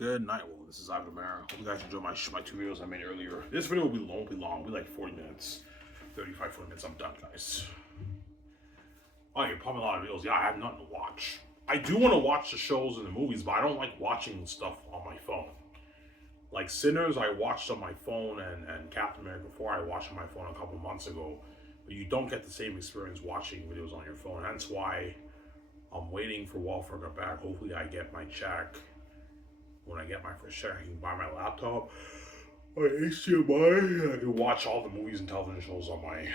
Good night. Well, this is Ivan Amara. Hope you guys enjoyed my two videos I made earlier. This video will be long, It'll be like 40 minutes, 35, 40 minutes. I'm done, guys. Oh, you're probably a lot of videos. Yeah, I have nothing to watch. I do want to watch the shows and the movies, but I don't like watching stuff on my phone. Like Sinners, I watched on my phone, and Captain America 4, I watched on my phone a couple months ago. But you don't get the same experience watching videos on your phone. Hence why I'm waiting for Walford to get back. Hopefully, I get my check. When I get my first check, I can buy my laptop, my HDMI. I can watch all the movies and television shows on my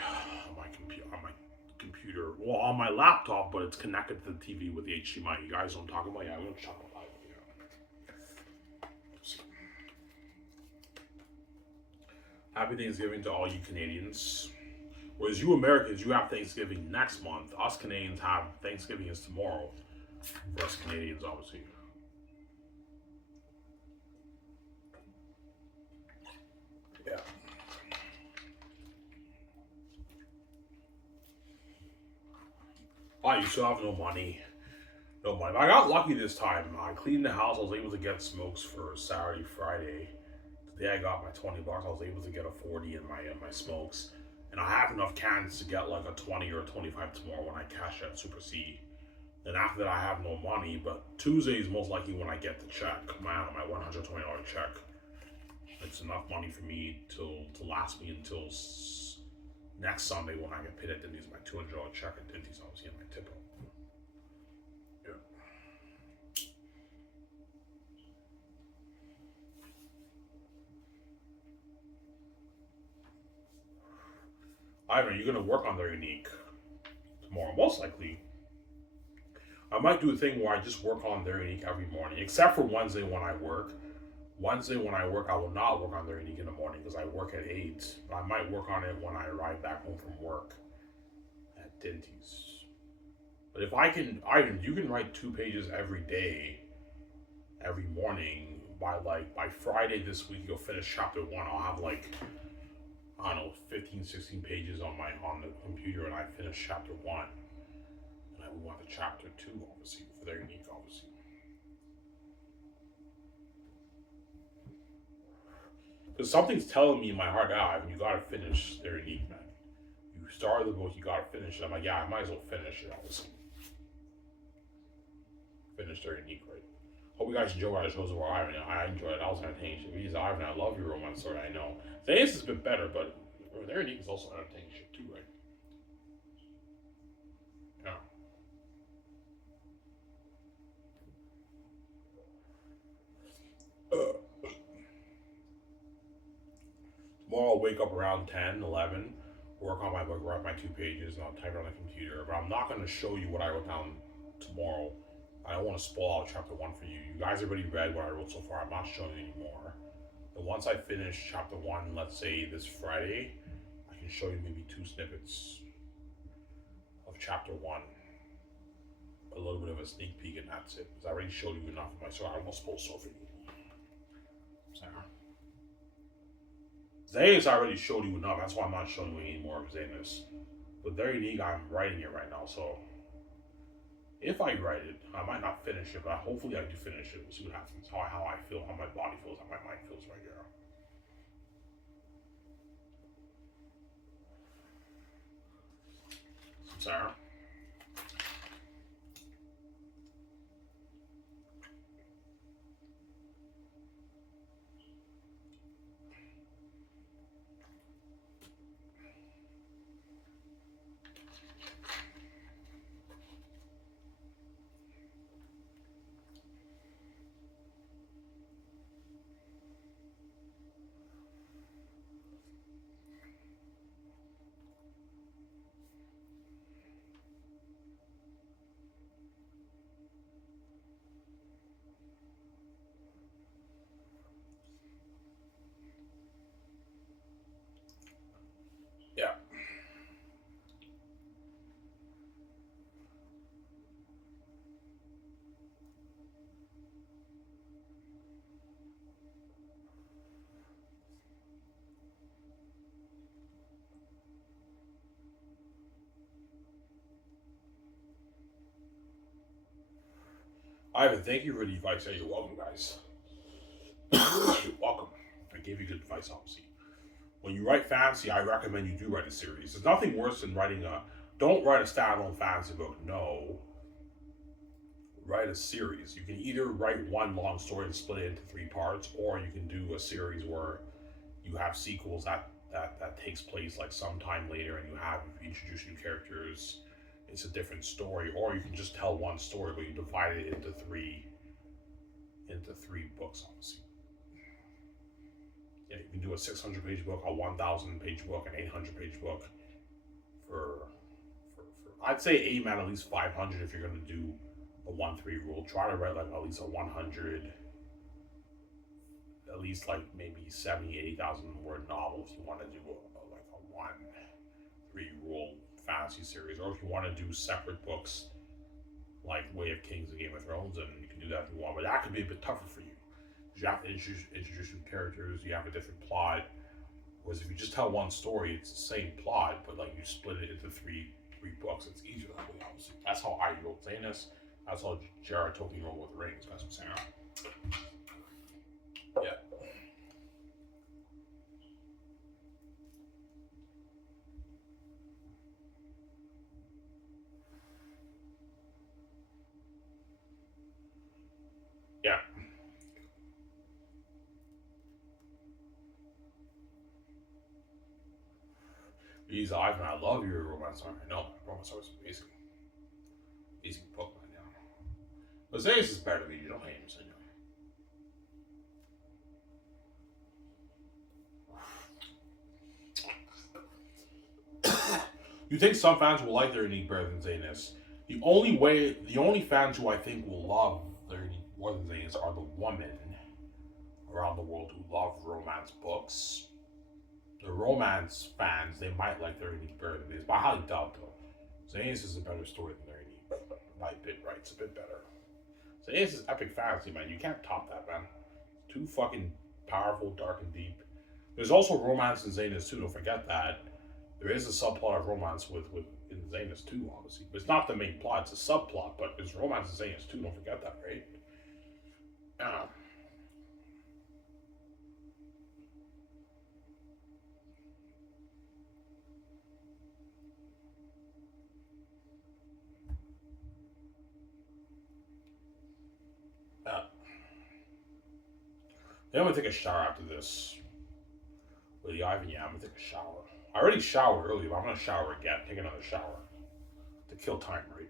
computer. Well, on my laptop, but it's connected to the TV with the HDMI. You guys know what I'm talking about? Yeah, I'm gonna talk about that. Happy Thanksgiving to all you Canadians. Whereas you Americans, you have Thanksgiving next month. Us Canadians have Thanksgiving is tomorrow. For us Canadians, obviously. Yeah. I used to have no money. No money. But I got lucky this time. I cleaned the house. I was able to get smokes for Saturday, Friday. Today I got my $20. I was able to get a 40 in my smokes. And I have enough cans to get like a 20 or a 25 tomorrow when I cash at Super C. Then after that I have no money, but Tuesday is most likely when I get the check. My $120 check. It's enough money for me to last me until next Sunday when I get paid at Denny's. My $200 check at Denny's, I was getting my tip. Yeah. Ivan, you're gonna work on their unique tomorrow, most likely. I might do a thing where I just work on their unique every morning, except for Wednesday when I work. Wednesday when I work, I will not work on their unique in the morning because I work at 8. But I might work on it when I arrive back home from work at Denny's. But if I can, Ivan, you can write 2 pages every day, every morning. By Friday this week, you'll finish chapter 1. I'll have like, I don't know, 15, 16 pages on the computer, and I finish chapter 1. And I move on to chapter 2, obviously, for their unique, obviously. Because something's telling me in my heart, Ivan, you gotta finish their unique, man. You started the book, you gotta finish it. I'm like, yeah, I might as well finish it, obviously. Finish their unique, right? Hope you guys enjoy our shows over Ivan. I enjoyed it. I was entertaining shit. Because Ivan, I love your romance story, I know. Zayas has been better, but their unique is also entertaining shit too, right? Yeah. Tomorrow I'll wake up around 10, 11, work on my book, write my 2 pages, and I'll type it on the computer. But I'm not going to show you what I wrote down tomorrow. I don't want to spoil out chapter 1 for you. You guys already read what I wrote so far. I'm not showing you anymore. And once I finish chapter 1, let's say this Friday, I can show you maybe 2 snippets of chapter 1. A little bit of a sneak peek, and that's it. Because I already showed you enough of my story. I don't want to spoil so for you. Zayas already showed you enough. That's why I'm not showing you any more of Zayas. But their unique, I'm writing it right now. So if I write it, I might not finish it, but hopefully I do finish it. We'll see what happens. How I feel, how my body feels, how my mind feels right here. Sarah. Yeah. Ivan, thank you for the advice. You're welcome, guys. advice, obviously. When you write fantasy, I recommend you do write a series. There's nothing worse than don't write a standalone fantasy book. No, write a series. You can either write one long story and split it into 3 parts, or you can do a series where you have sequels that takes place like sometime later, and you introduce new characters. It's a different story, or you can just tell one story, but you divide it into three books, obviously. Yeah, you can do a 600-page book, a 1,000-page book, an 800-page book. For I'd say aim at least 500 if you're gonna do a 1-3 rule. Try to write like at least a 100, at least like maybe 70, 80,000 word novel if you want to do like a 1-3 rule fantasy series, or if you want to do separate books like Way of Kings and Game of Thrones, and you can do that if you want. But that could be a bit tougher for you. You have to introduce new characters. You have a different plot. Whereas if you just tell one story, it's the same plot, but like you split it into three books. It's easier that way, obviously. That's how I wrote Zanus. That's how J.R.R. Tolkien wrote with the Rings. That's what I'm saying. Yeah. Yeah. He's Ivan. I love your romance story. I know. Romance story is amazing. Amazing book right now. But Zanus is better than you. Don't hate him, so you think some fans will like their unique better than Zanus? The only fans who I think will love their unique more than Zanus are the women around the world who love romance books. The romance fans, they might like their unique better than this, but I highly doubt though. Zanus is a better story than their unique. By a bit, right? It's a bit better. Zanus is epic fantasy, man. You can't top that, man. Too fucking powerful, dark, and deep. There's also romance in Zanus too. Don't forget that. There is a subplot of romance with in Zanus too, obviously. But it's not the main plot; it's a subplot. But there's romance in Zanus too. Don't forget that, right? Yeah. Yeah. Then I'm gonna take a shower after this. With the Ivan, yeah, I'm gonna take a shower. I already showered earlier, but I'm gonna shower again. Take another shower to kill time, right?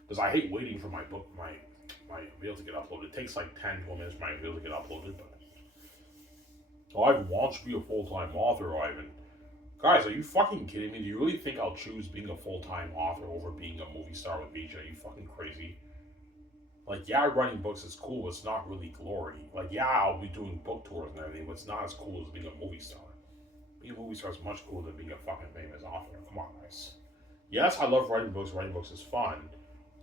Because I hate waiting for my book, my reel to get uploaded. It takes like 10, 12 minutes for my reel to get uploaded. But Ivan wants to be a full-time author, Ivan. Guys, are you fucking kidding me? Do you really think I'll choose being a full-time author over being a movie star with BJ? Are you fucking crazy? Like, yeah, writing books is cool, but it's not really glory. Like, yeah, I'll be doing book tours and everything, but it's not as cool as being a movie star. Being a movie star is much cooler than being a fucking famous author. Come on, guys. Yes, I love writing books. Writing books is fun.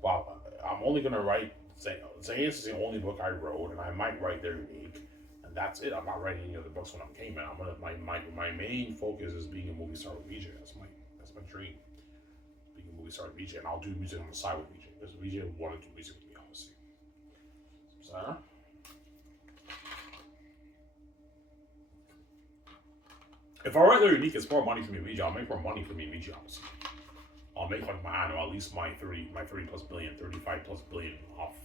But I'm only going to write... Zanus is the only book I wrote, and I might write their unique. And that's it. I'm not writing any other books when I'm came in. My main focus is being a movie star with VJ. That's my dream. Being a movie star with VJ. And I'll do music on the side with VJ. Because VJ wanted to do music with me, obviously. So... if I write their unique, it's more money for me and VJ. I'll make more money for me and VJ, obviously. I'll make like my annual, at least my 30 plus billion, 35 plus billion off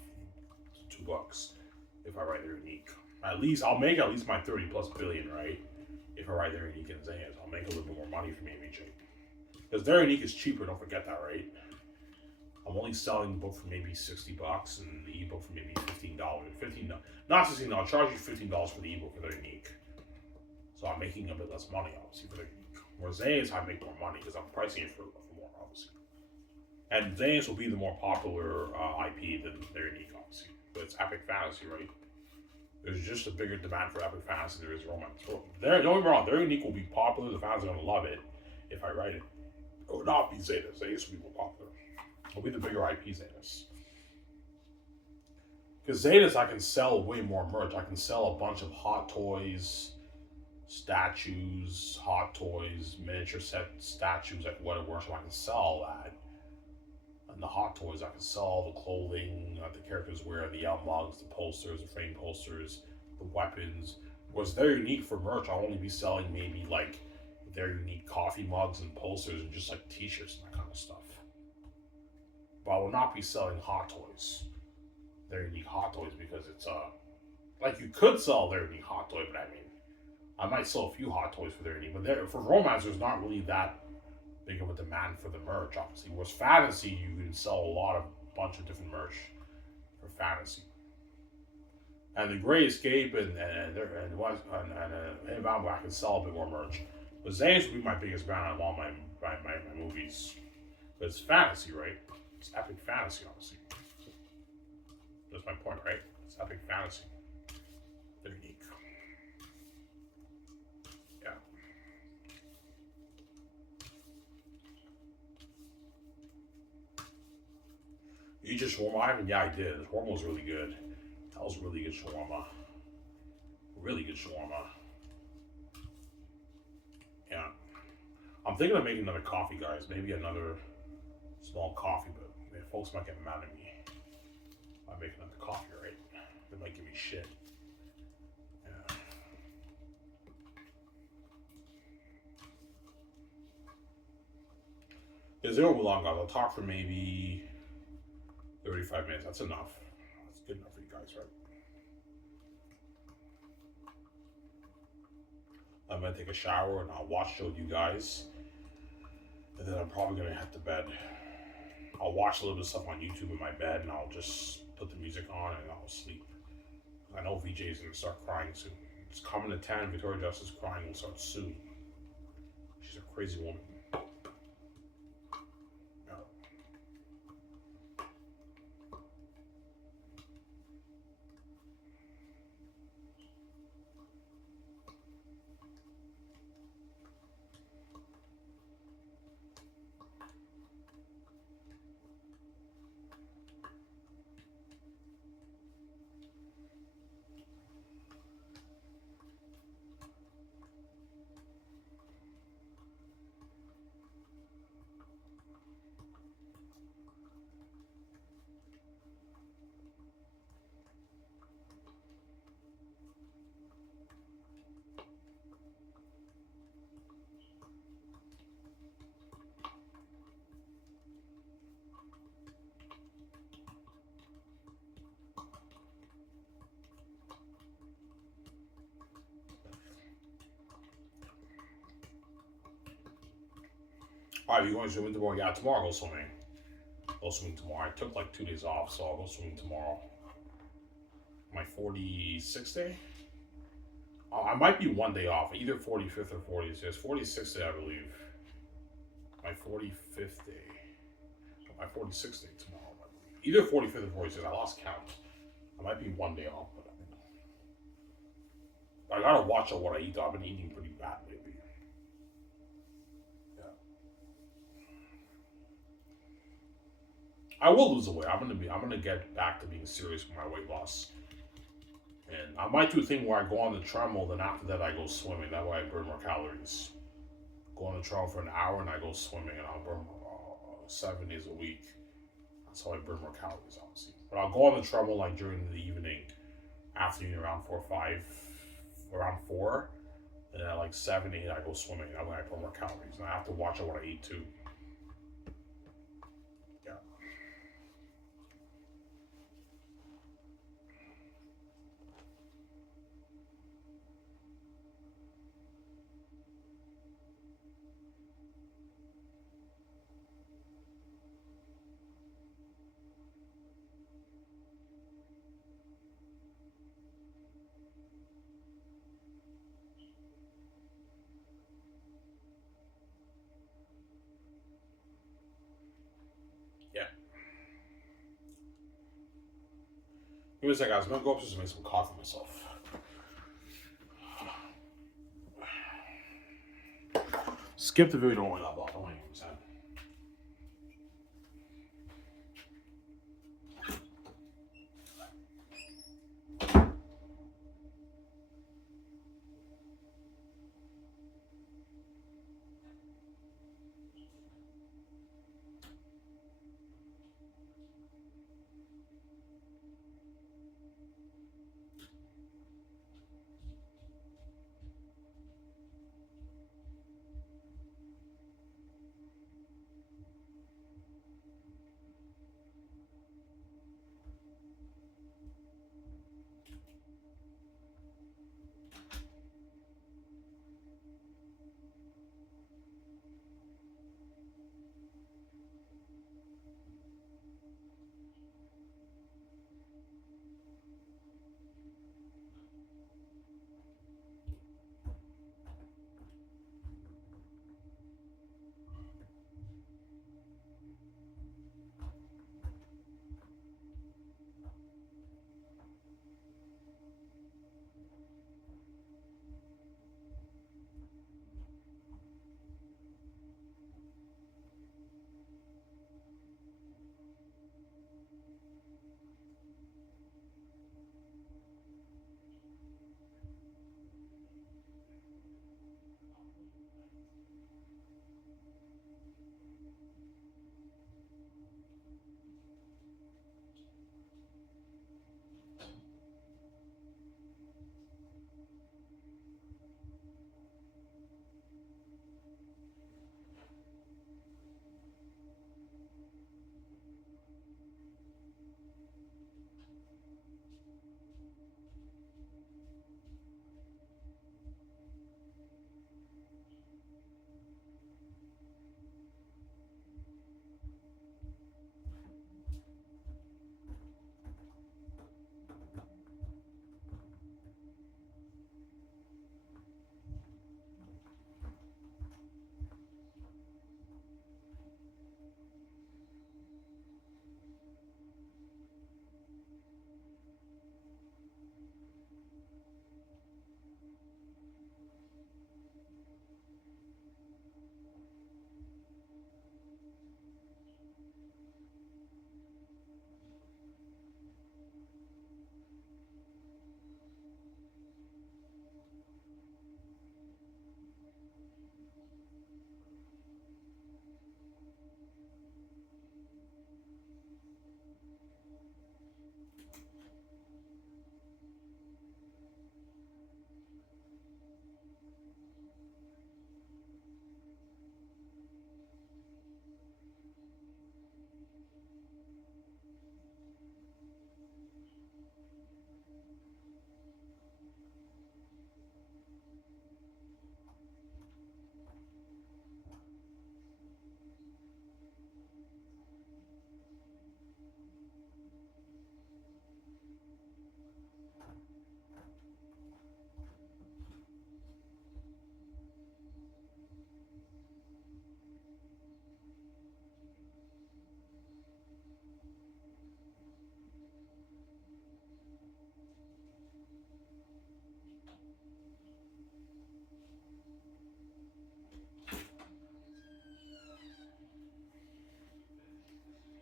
2 books if I write their unique. At least I'll make at least my 30 plus billion, right? If I write their unique in Zanus, I'll make a little bit more money for me and VJ. Because their unique is cheaper, don't forget that, right? I'm only selling the book for maybe $60 and the ebook for maybe $15. Not $16, I'll charge you $15 for the ebook for their unique. So I'm making a bit less money, obviously, for their unique. Whereas Zanus, I make more money because I'm pricing it for more, obviously. And Zanus will be the more popular IP than their unique, obviously. But it's epic fantasy, right? There's just a bigger demand for epic fantasy than there is romance. So don't get me wrong, their unique will be popular. The fans are going to love it if I write it. It will not be Zanus. Zanus will be more popular. It'll be the bigger IP Zanus. Because Zanus, I can sell way more merch. I can sell a bunch of hot toys, statues, hot toys, miniature set statues at What It Works. I can sell all that. And the hot toys, I can sell all the clothing that the characters wear, the mugs, the posters, the frame posters, the weapons. Was their unique for merch, I'll only be selling maybe like their unique coffee mugs and posters and just like t-shirts and that kind of stuff. But I will not be selling hot toys. Their unique hot toys because it's like you could sell their unique hot toy, but I mean I might sell a few hot toys for their unique, but for romance there's not really that big of a demand for the merch, obviously. Whereas fantasy, you can sell a lot of bunch of different merch for fantasy. And the Great Escape and Bamboo, I can sell a bit more merch. But Zayas would be my biggest brand out of all my movies. But it's fantasy, right? It's epic fantasy, obviously. That's my point, right? It's epic fantasy. They're unique. Yeah. You eat your shawarma? Yeah, I did. The shawarma was really good. That was really good shawarma. Really good shawarma. Yeah. I'm thinking of making another coffee, guys. Maybe another small coffee, but man, folks might get mad at me. I make another coffee, right? They might give me shit. Yeah. Is it won't be long, guys. I'll talk for maybe 35 minutes. That's enough. That's good enough for you guys, right? I'm gonna take a shower and I'll watch show with you guys. And then I'm probably gonna head to bed. I'll watch a little bit of stuff on YouTube in my bed and I'll just put the music on and I'll sleep. I know VJ's gonna start crying soon. It's coming to 10. Victoria Justice crying will start soon. She's a crazy woman. Alright, you going swimming tomorrow? Yeah, tomorrow I'll go swimming. I'll go swimming tomorrow. I took like 2 days off, so I'll go swimming tomorrow. My 46th day? I might be 1 day off, either 45th or 46th. 46th day, I believe. My 45th day. My 46th day tomorrow, I believe. Either 45th or 46th. I lost count. I might be 1 day off, but I gotta watch out what I eat though. I've been eating pretty bad lately. Yeah. I will lose the weight. I'm gonna get back to being serious with my weight loss. And I might do a thing where I go on the treadmill, then after that I go swimming. That way I burn more calories. Go on the treadmill for an hour and I go swimming, and I'll burn 7 days a week. That's how I burn more calories, obviously. But I'll go on the treadmill like during the evening, afternoon around 4 or 5, around 4, and at like 7, 8 I go swimming. That way I burn more calories, and I have to watch out what I eat too. Yeah. Yeah. Give me a second, guys. I'm gonna go upstairs and make some coffee myself. Skip the video, don't worry about that. Don't worry.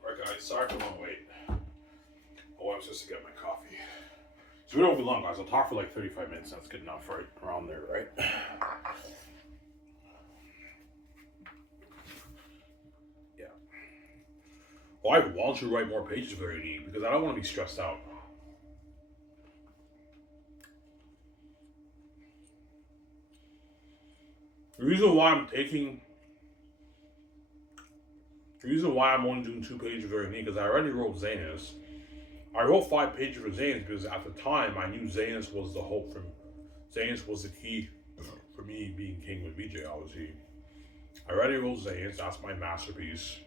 Alright guys, sorry for the long wait. Oh, I was just to get my coffee. So we don't be long, guys. I'll talk for like 35 minutes. That's good enough, right? Around there, right? Yeah. Why don't you write more pages for your need? Because I don't want to be stressed out. The reason why I'm only doing 2 pages very neat because I already wrote Zanus. I wrote 5 pages for Zanus because at the time I knew Zanus was the hope for me. Zanus was the key for me being king with BJ, obviously. I already wrote Zanus, that's my masterpiece.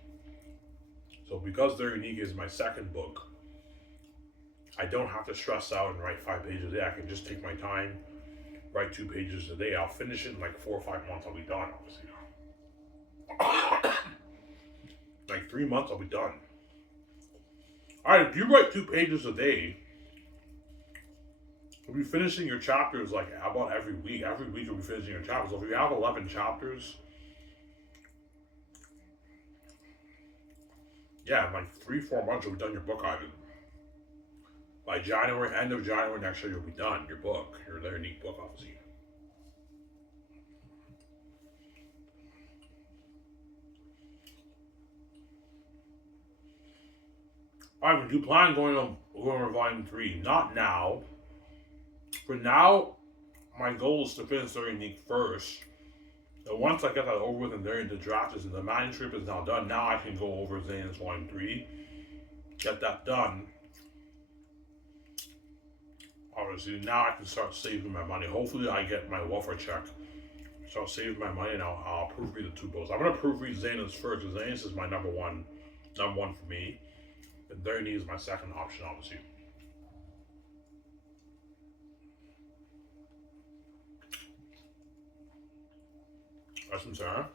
So because They're Unique is my second book, I don't have to stress out and write 5 pages a day. I can just take my time, write 2 pages a day. I'll finish it in like 4 or 5 months, I'll be done, obviously. Like 3 months, I'll be done. Alright, if you write 2 pages a day, you'll be finishing your chapters like about every week. Every week you'll be finishing your chapters. So if you have 11 chapters, yeah, in like 3-4 months you'll be done your book, Ivan. By January, end of January next year, you'll be done your book, your They're Unique book, obviously. Ivan, do you plan going over volume 3? Not now. For now, my goal is to finish They're Unique first. And once I get that over with and the draft is and the manuscript is now done, now I can go over Zanus Volume 3. Get that done. Obviously, now I can start saving my money. Hopefully, I get my welfare check. Start saving my money and I'll proofread the 2 books. I'm going to proofread Zanus first because Zanus is my number one for me. And They're Unique is my second option, obviously. That's what I'm saying.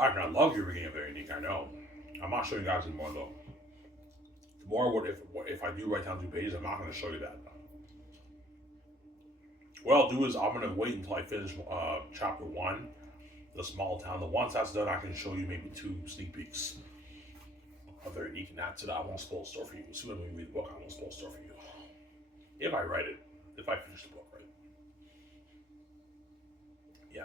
I love your beginning of Very Unique. I know. I'm not showing you guys anymore though. Tomorrow, if I do write down 2 pages, I'm not going to show you that. What I'll do is I'm going to wait until I finish chapter 1, the small town. Once that's done, I can show you maybe 2 sneak peeks of Very Unique, and that's it. I won't spoil the story for you. As soon as we read the book, I won't spoil the story for you. If I write it, if I finish the book, right? Yeah.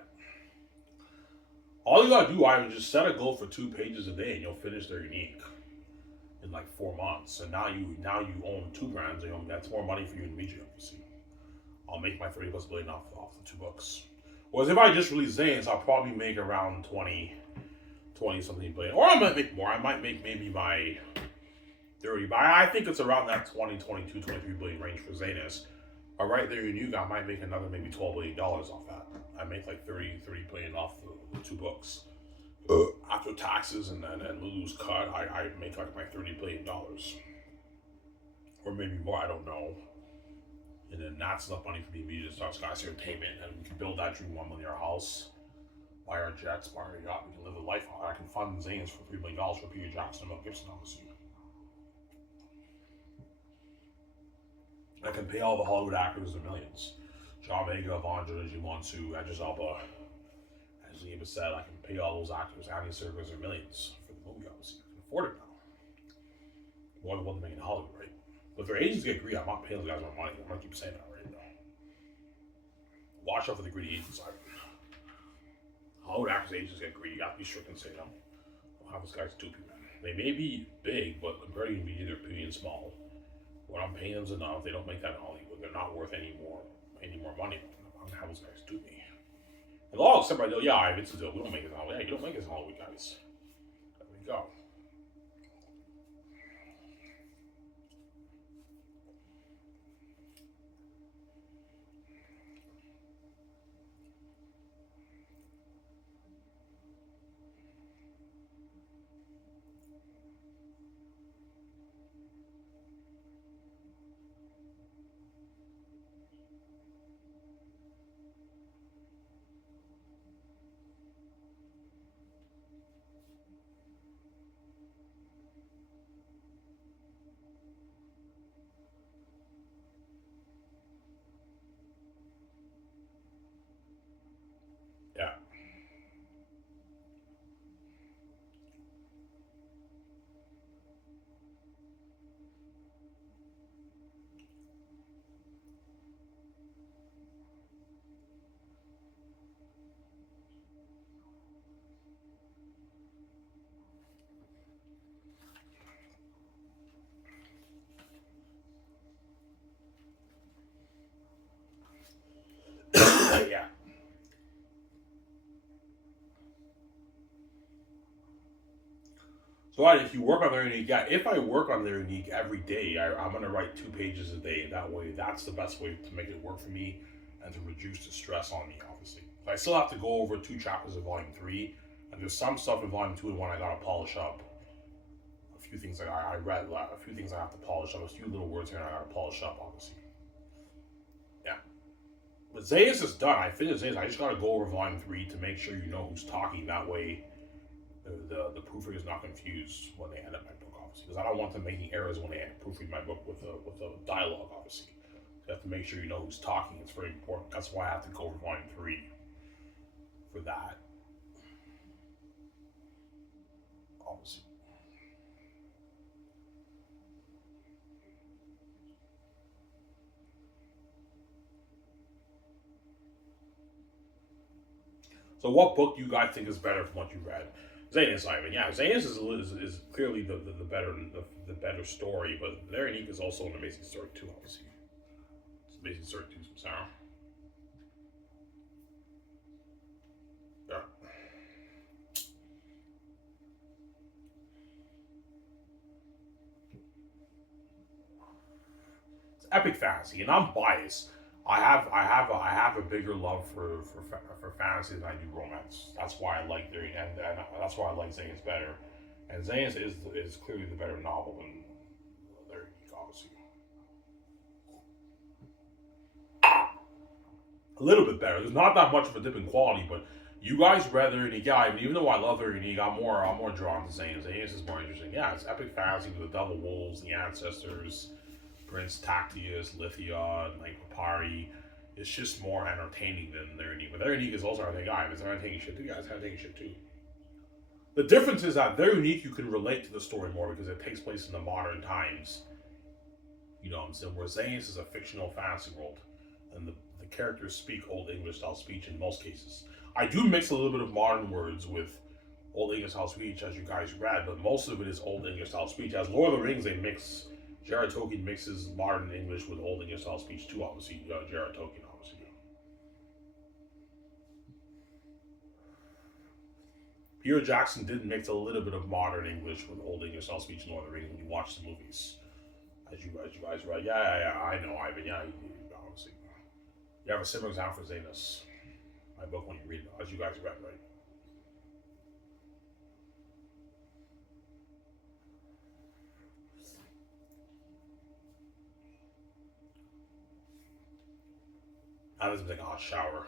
All you gotta do, I just set a goal for 2 pages a day, and you'll finish Very Unique in like 4 months. And now you own 2 brands. You know, that's more money for you in media, obviously. I'll make my 30 plus billion off the 2 books. Whereas if I just release Zane's, I'll probably make around 20 something billion. Or I might make more. I might make maybe my 30. But I think it's around that 20, 22, 23 billion range for Zanus. All right, there you go. I might make another maybe $12 billion off that. I make like 30 billion off the 2 books. After taxes and Lulu's cut, I make like my $30 billion. Or maybe more, I don't know. And then that's enough money for me to start Sky's Entertainment, and we can build that dream one million house, buy our jets, buy our yacht, we can live a life on it. I can fund Zane's for $3 million for Peter Jackson and Mel Gibson, obviously. I can pay all the Hollywood actors the millions. John Vega, Avandra, Jumonsu, Idris Elba, as Liam said, I can pay all those actors, Andy Serkis, their millions for the movie, obviously. I can afford it now. More than 1 million in Hollywood, right? But if their agents get greedy, I'm not paying those guys more money. I'm gonna keep saying that right now. Watch out for the greedy agents side. Hollywood actors' agents get greedy. You have to be strict and say no. Don't have this guy's stupid, man. They may be big, but compared to media, they're pretty small. When I'm paying them enough, they don't make that in Hollywood. They're not worth any more money. I'm gonna have those guys do me. And all except I know, yeah, I have Vincent Dill. We don't make it in Hollywood. Yeah, you don't make it in Hollywood, guys. There we go. Yeah. Yeah. So if you work on their unique, yeah, if I work on their unique every day, I'm gonna write 2 pages a day. That way, that's the best way to make it work for me and to reduce the stress on me. Obviously, I still have to go over 2 chapters of Volume 3, and there's some stuff in Volume 2 and 1 I gotta polish up. A few things that I read, a few things I have to polish up. A few little words here I gotta polish up. Obviously, yeah. But Zayas is done. I finished Zayas. I just gotta go over Volume 3 to make sure you know who's talking. That way the proofreader is not confused when they edit my book, obviously, because I don't want them making errors when they proofread my book with a dialogue, obviously. You have to make sure you know who's talking. It's very important. That's why I have to go over Volume 3 for that, obviously. So what book do you guys think is better from what you read? Zanus, Ivan. Yeah, Zanus is clearly the better story, but Very Unique is also an amazing story too, obviously. It's an amazing story too, Sarah. Yeah. It's epic fantasy, and I'm biased. I have a bigger love for fantasy than I do romance. That's why I like their and that's why I like Zanus better. And Zanus is clearly the better novel than their obviously. A little bit better. There's not that much of a dip in quality, but You guys read their unique, yeah. I mean, even though I love their unique, I'm more drawn to Zane's. Zane's is more interesting. Yeah, it's epic fantasy with the Double Wolves, the Ancestors, Prince Tactius, Lithia, Knight Papari. It's just more entertaining than their unique. But their unique is also entertaining. Guys, it's entertaining shit too. Guys, entertaining shit too. The difference is that their unique, you can relate to the story more because it takes place in the modern times. You know what I'm saying? Where Zane's is a fictional fantasy world, and the characters speak Old English style speech in most cases. I do mix a little bit of modern words with Old English style speech, as you guys read, but most of it is Old English style speech. As Lord of the Rings, they mix. J.R.R. Tolkien mixes modern English with Old English style speech too, obviously. J.R.R. Tolkien, obviously. Peter Jackson did mix a little bit of modern English with Old English style speech in Lord of the Rings when you watch the movies. As you guys read. Yeah, I know, Ivan. Yeah, obviously. You have a similar example for Zanus. My book when you read it, as you guys read, right? I was taking a hot shower.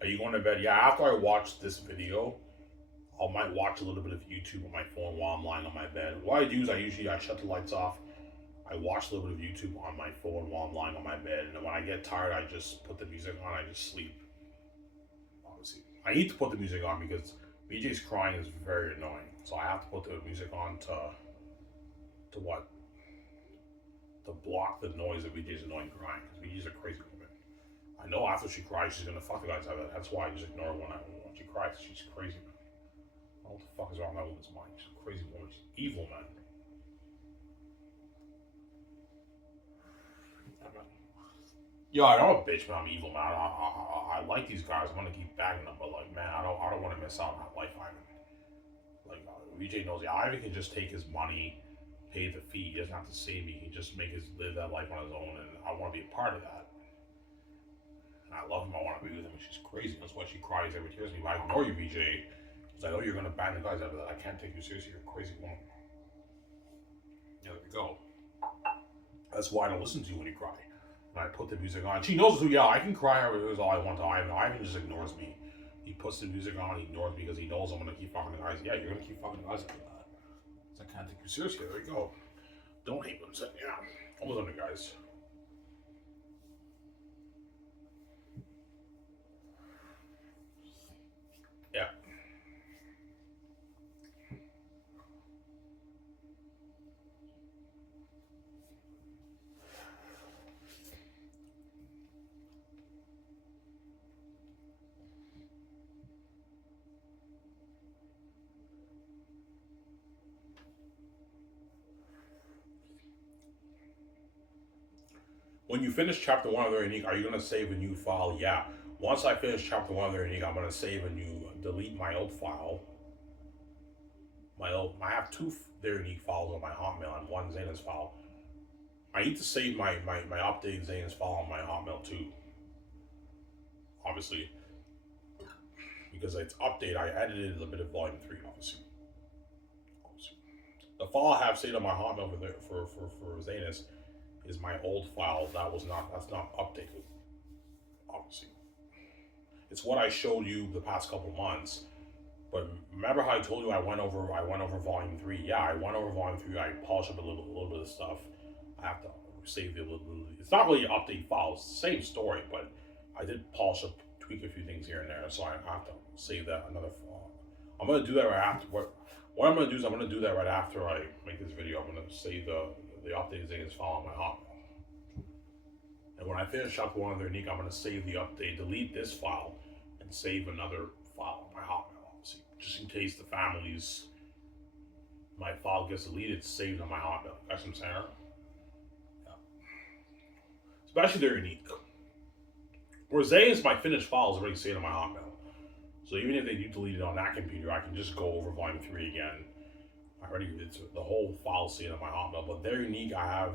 Are you going to bed? Yeah, after I watch this video, I might watch a little bit of YouTube on my phone while I'm lying on my bed. What I do is I shut the lights off. I watch a little bit of YouTube on my phone while I'm lying on my bed, and then when I get tired, I just put the music on. I just sleep. Obviously, I need to put the music on because VJ's crying is very annoying. So I have to put the music on to what? To block the noise of VJ's annoying crying because VJ's a crazy woman. I know after she cries, she's gonna fuck the guys out of it. That's why I just ignore her when she cries. She's crazy. What the fuck is wrong with that woman's mind? She's a crazy woman. She's evil, man. Yo, I'm a bitch, but I'm evil, man. I like these guys. I'm gonna keep bagging them, but like, man, I don't want to miss out on that life, Ivan. Like, VJ knows, yeah, Ivan can just take his money, pay the fee. He doesn't have to save me. He can just live that life on his own, and I want to be a part of that. And I love him. I want to be with him. She's crazy. That's why she cries every tears me. But I ignore you, VJ, because I know you're gonna bang the guys out of that. I can't take you seriously. You're a crazy woman. Yeah, there we go. That's why I don't listen to you when you cry. And I put the music on. She knows who, yeah, I can cry or all I want to Ivan. Ivan just ignores me. He puts the music on, he ignores me because he knows I'm going to keep fucking the guys. Yeah, you're going to keep fucking the guys after that. So I can't take you seriously. There you go. Don't hate them. So, yeah, almost on the guys. Yeah. When you finish chapter 1 of their unique, are you going to save a new file? Yeah. Once I finish chapter 1 of their unique, I'm going to save a new, delete my old file. I have two their unique files on my Hotmail and one Xana's file. I need to save my updated Xana's file on my Hotmail too. Obviously. Because it's updated, I edited a bit of volume 3, obviously. The file I have saved on my Hotmail for Xana's is my old file that's not updated, obviously. It's what I showed you the past couple months. But remember how I told you I went over volume 3? Yeah, I went over volume 3. I polished up a little bit of stuff. I have to save the little. It's not really an update file. It's the same story, but I did polish up, tweak a few things here and there. So I have to save that another file. I'm gonna do that right after. What I'm gonna do is I'm gonna do that right after I make this video. I'm gonna save the updated things file on my Hotmail. And when I finish chapter 1 of their unique, I'm gonna save the update, delete this file, and save another file on my Hotmail, obviously, just in case my file gets deleted. It's saved on my Hotmail. That's what I'm saying. Yeah. Especially their unique. Whereas is my finished file is already saved on my Hotmail. So even if they do delete it on that computer, I can just go over volume 3 again. The whole file saved on my Hotmail. But their unique, I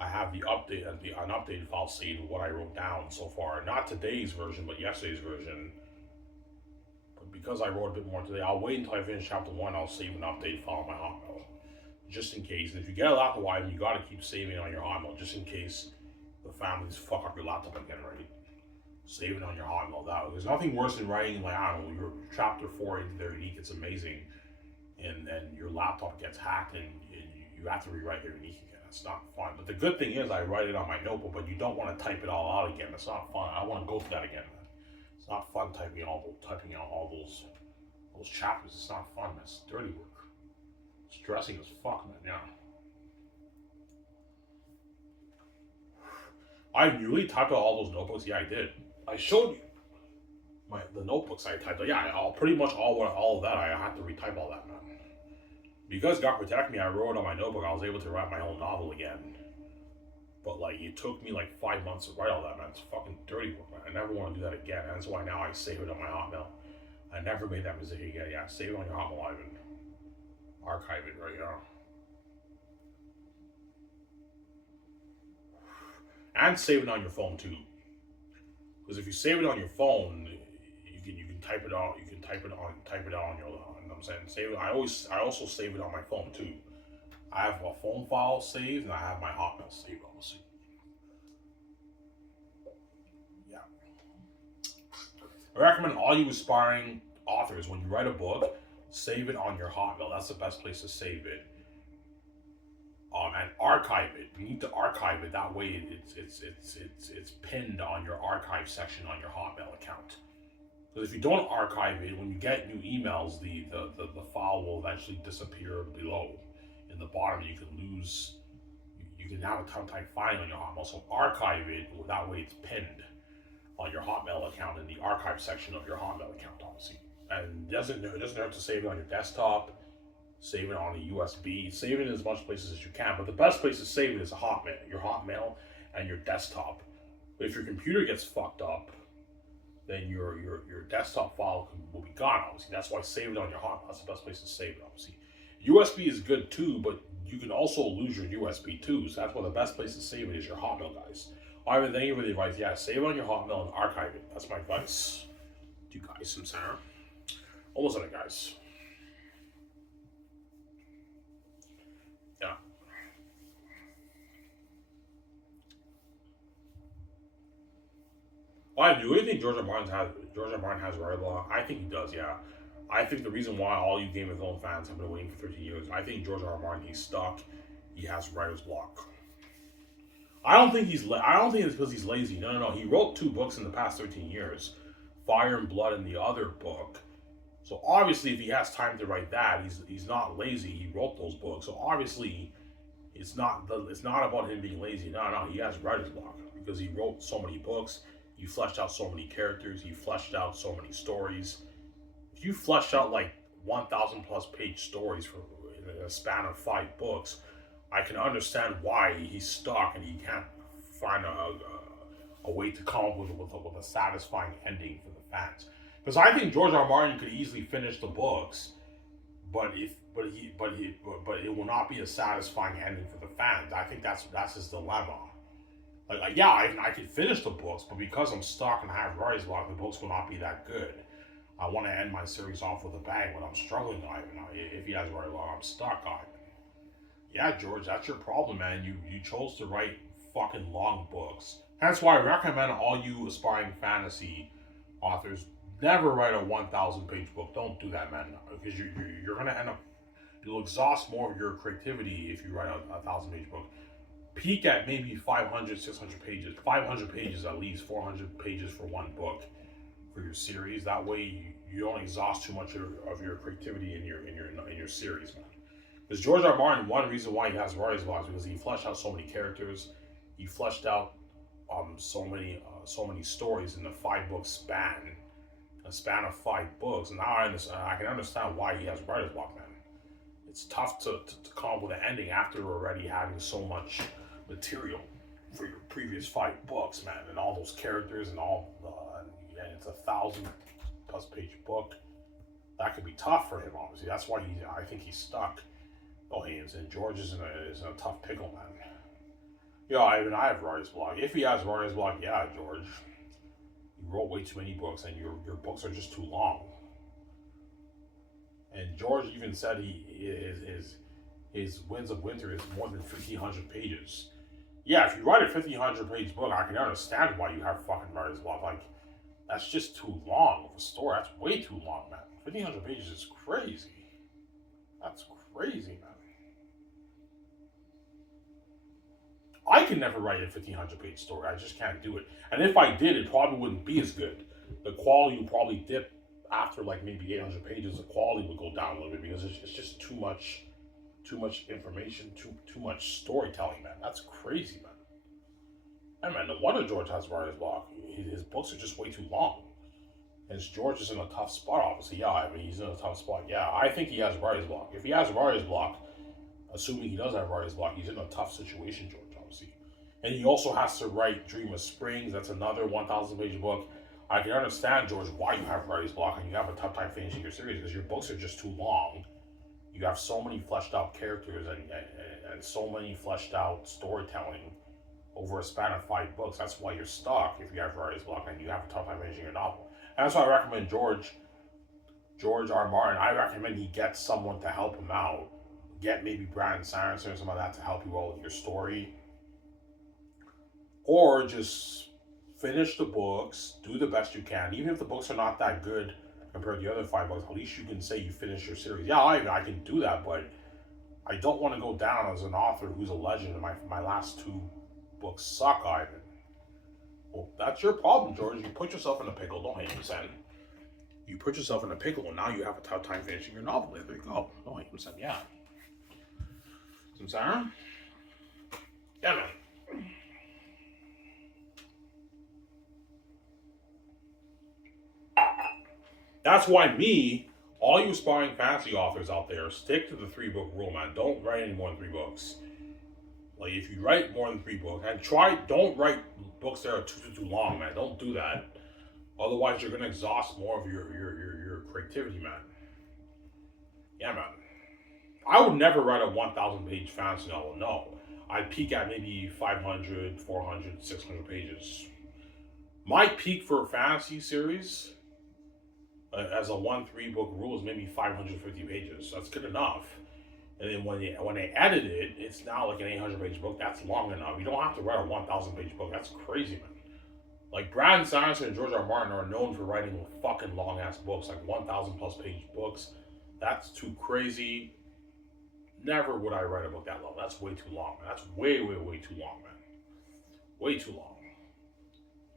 I have the update and the unupdated file saved what I wrote down so far. Not today's version, but yesterday's version. But because I wrote a bit more today, I'll wait until I finish chapter 1. I'll save an updated file on my Hotmail, just in case. And if you get a laptop wide, you got to keep saving it on your Hotmail, just in case the families fuck up your laptop again, right? Save it on your Hotmail. There's nothing worse than writing, like, I don't know, your chapter 4 into their unique. It's amazing, and then your laptop gets hacked and you have to rewrite your unique again. It's not fun. But the good thing is I write it on my notebook, but you don't want to type it all out again. It's not fun. I want to go through that again, man. It's not fun typing out all those chapters. It's not fun. It's dirty work. Stressing as fuck, man. Yeah. I really typed out all those notebooks. Yeah, I did. I showed you the notebooks I typed out. Yeah, pretty much all of that. I had to retype all that, man. Because God protect me, I wrote on my notebook. I was able to write my own novel again. But like, it took me like 5 months to write all that, man. It's fucking dirty work, man. I never want to do that again. And that's why now I save it on my Hotmail. I never made that mistake again. Yeah, save it on your Hotmail, Ivan. Archive it right now. And save it on your phone too. Because if you save it on your phone, you can type it out. You can type it out on your. You know what I'm saying? Save it. I also save it on my phone too. I have a phone file saved and I have my Hotmail saved, obviously. Yeah. I recommend all you aspiring authors, when you write a book, save it on your Hotmail. That's the best place to save it. And archive it. You need to archive it. That way, it's pinned on your archive section on your Hotmail account. Because if you don't archive it, when you get new emails, the file will eventually disappear below. In the bottom, you can lose. You can have a tough time finding on your Hotmail. So archive it. That way, it's pinned on your Hotmail account in the archive section of your Hotmail account, obviously. And it doesn't hurt to save it on your desktop. Save it on a USB. Save it in as much places as you can. But the best place to save it is your Hotmail and your desktop. But if your computer gets fucked up, then your desktop file will be gone, obviously. That's why save it on your Hotmail. That's the best place to save it, obviously. USB is good too, but you can also lose your USB too. So that's why the best place to save it is your Hotmail, guys. Ivan, thank you for the advice. Yeah, save it on your Hotmail and archive it. That's my advice to you guys. I'm Sarah. Almost done it, guys. Yeah. Do you really think George R. Martin has writer's block? I think he does, yeah. I think the reason why all you Game of Thrones fans have been waiting for 13 years, I think George R. Martin, he's stuck. He has writer's block. I don't think it's because he's lazy. No. He wrote 2 books in the past 13 years, Fire and Blood and the other book. So obviously, if he has time to write that, he's not lazy. He wrote those books. So obviously, it's not about him being lazy. No, he has writer's block because he wrote so many books. You fleshed out so many characters. You fleshed out so many stories. If you fleshed out like 1,000 plus page stories in a span of 5 books, I can understand why he's stuck and he can't find a way to come up with a satisfying ending for the fans. Because I think George R. Martin could easily finish the books, but it will not be a satisfying ending for the fans. I think that's his dilemma. I could finish the books, but because I'm stuck and I have writer's block, the books will not be that good. I want to end my series off with a bang, but I'm struggling, Ivan. If he has writer's block, I'm stuck, Ivan. Yeah, George, that's your problem, man. You chose to write fucking long books. That's why I recommend all you aspiring fantasy authors never write a 1,000 page book. Don't do that, man, because you're gonna end up, you'll exhaust more of your creativity if you write a 1,000 page book. Peak at maybe 500, 600 pages, 500 pages at least, 400 pages for one book for your series. That way you don't exhaust too much of your creativity in your series, man. Because George R. Martin, one reason why he has writer's block is because he fleshed out so many characters. He fleshed out so many stories in a 5-book span. A span of 5 books. And now I can understand why he has writer's block, man. It's tough to come up with an ending after already having so much material for your previous 5 books, man, and all those characters and all. And it's a 1,000 plus page book. That could be tough for him, obviously. That's why I think he's stuck. Oh, and George is in a tough pickle, man. Yeah, I have writer's block. If he has writer's block, yeah, George, you wrote way too many books, and your books are just too long. And George even said his Winds of Winter is more than 1,500 pages. Yeah, if you write a 1,500 page book, I can understand why you have fucking writer's block. Like, that's just too long of a story. That's way too long, man. 1,500 pages is crazy. That's crazy, man. I can never write a 1,500 page story. I just can't do it. And if I did, it probably wouldn't be as good. The quality would probably dip after like maybe 800 pages. The quality would go down a little bit because it's just too much information, too much storytelling, man. That's crazy, man. And man, no wonder George has writer's block. His books are just way too long. And George is in a tough spot, obviously. Yeah, I mean, he's in a tough spot. Yeah, I think he has writer's block. If he has writer's block, assuming he does have writer's block, he's in a tough situation, George, obviously. And he also has to write Dream of Springs. That's another 1,000 page book. I can understand, George, why you have writer's block and you have a tough time finishing your series because your books are just too long. You have so many fleshed out characters and so many fleshed out storytelling over a span of 5 books. That's why you're stuck if you have writer's block and you have a tough time finishing your novel. And that's why I recommend George R. Martin. I recommend he gets someone to help him out. Get maybe Brandon Sanderson or something like that to help you out with your story. Or just finish the books, do the best you can. Even if the books are not that good compared to the other 5 books, at least you can say you finished your series. Yeah, I can do that, but I don't want to go down as an author who's a legend and my last 2 books suck, Ivan. Well, that's your problem, George. You put yourself in a pickle. Don't hate me, son. You put yourself in a pickle, and now you have a tough time finishing your novel. There you go. Don't hate me, son. Yeah. Some Sarah? Yeah, man. That's why all you aspiring fantasy authors out there, stick to the 3-book rule, man. Don't write any more than 3 books. Like, if you write more than 3 books, and don't write books that are too long, man. Don't do that. Otherwise, you're gonna exhaust more of your creativity, man. Yeah, man. I would never write a 1,000 page fantasy novel. No, I'd peak at maybe 500, 400, 600 pages. My peak for a fantasy series, as a 1-3 book rule, is maybe 550 pages. So that's good enough. And then when they edit it, it's now like an 800 page book. That's long enough. You don't have to write a 1,000 page book. That's crazy, man. Like, Brandon Sanderson and George R. Martin are known for writing fucking long ass books, like 1,000 plus page books. That's too crazy. Never would I write a book that long. That's way too long, man. That's way too long, man. Way too long.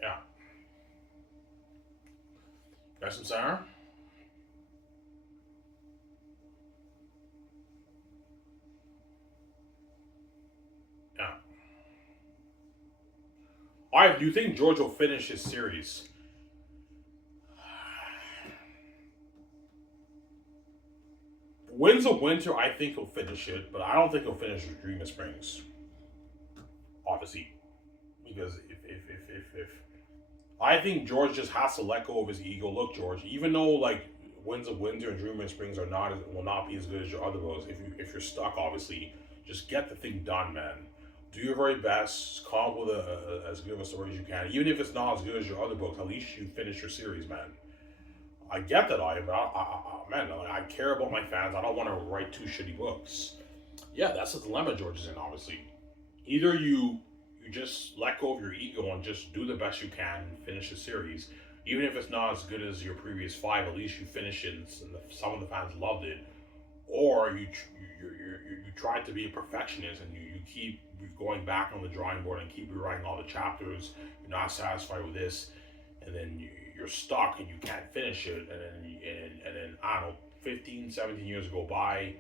Yeah. Got some Sarah? Do you think George will finish his series? Winds of Winter, I think he'll finish it, but I don't think he'll finish Dream of Springs. Obviously, because if I think George just has to let go of his ego. Look, George, even though like Winds of Winter and Dream of Springs will not be as good as your other books. If you're stuck, obviously, just get the thing done, man. Do your very best. Come up with as good of a story as you can. Even if it's not as good as your other books, at least you finish your series, man. I get that, man, I care about my fans. I don't want to write 2 shitty books. Yeah, that's the dilemma George is in, obviously. Either you just let go of your ego and just do the best you can and finish the series. Even if it's not as good as your previous 5, at least you finish it and some of the fans loved it. Or you try to be a perfectionist and you keep going back on the drawing board and keep rewriting all the chapters. You're not satisfied with this, and then you're stuck and you can't finish it. And then I don't know, 15, 17 years go by,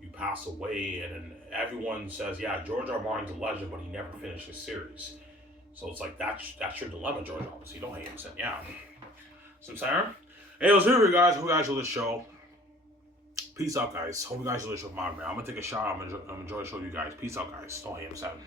you pass away, and then everyone says, yeah, George R. Martin's a legend, but he never finished his series. So it's like that's your dilemma, George. Obviously, don't hate him. Yeah. Some Sarah. Hey, let's hear you guys. Hope you guys enjoy the show. Peace out, guys. Hope you guys enjoy the show. I'm gonna take a shot. I'm gonna enjoy the show, you guys. Peace out, guys. Don't hate him, Sam.